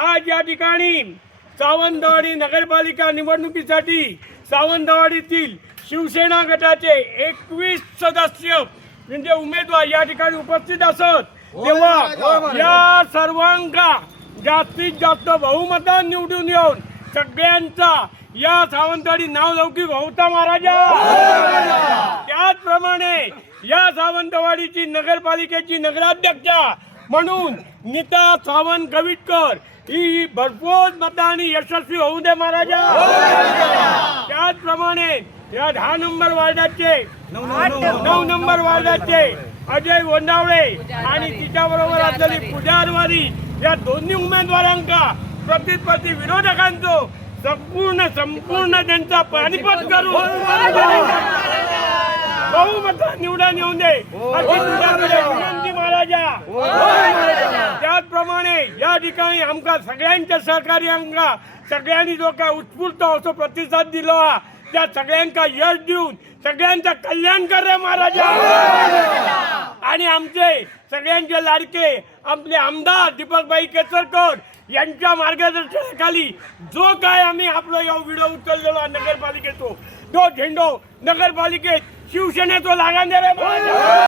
आज या ठिकाणी सावंतवाडी नगरपालिका निवडणुकीसाठी सावंतवाडीतील शिवसेना गटाचे एकवीस सदस्य म्हणजे उमेदवार या ठिकाणी उपस्थित असत. तेव्हा या सर्वांका जास्तीत जास्त बहुमतान निवडून येऊन सगळ्यांचा या सावंतवाडी नाव लौकिक होता महाराजा. त्याचप्रमाणे या सावंतवाडीची नगरपालिकेची नगराध्यक्षा म्हणून नीता सावंत कविटकर ही भरपूर मतांनी यशस्वी होऊ दे महाराजा. त्याचप्रमाणे या दहा नंबर वार्डाचे नऊ नंबर वार्डाचे अजय वंडावळे आणि तिच्याबरोबर असलेली पुजारवारी या दोन्ही उमेदवारांका प्रतिस्पर्धी विरोधकांचो संपूर्ण संपूर्ण त्यांचा पाणीपत करू बहुमत निवडून येऊन दे. विनंती त्याचप्रमाणे या ठिकाणी आमका सगळ्यांच्या सहकार्यांका सगळ्यांनी जो काय उत्स्फूर्त असो प्रतिसाद दिला त्या सगळ्यांका यश देऊन सगळ्यांचं कल्याण कर रे महाराजा. आणि आमचे सगळ्यांचे लाडके आपले आमदार दीपकबाई केसरकर यांच्या मार्गदर्शनाखाली जो काय आम्ही आपला या व्हिडिओ उचललेला आहे नगरपालिकेचो तो झेंडो नगरपालिकेत शिवसेनेचो लागान दे रे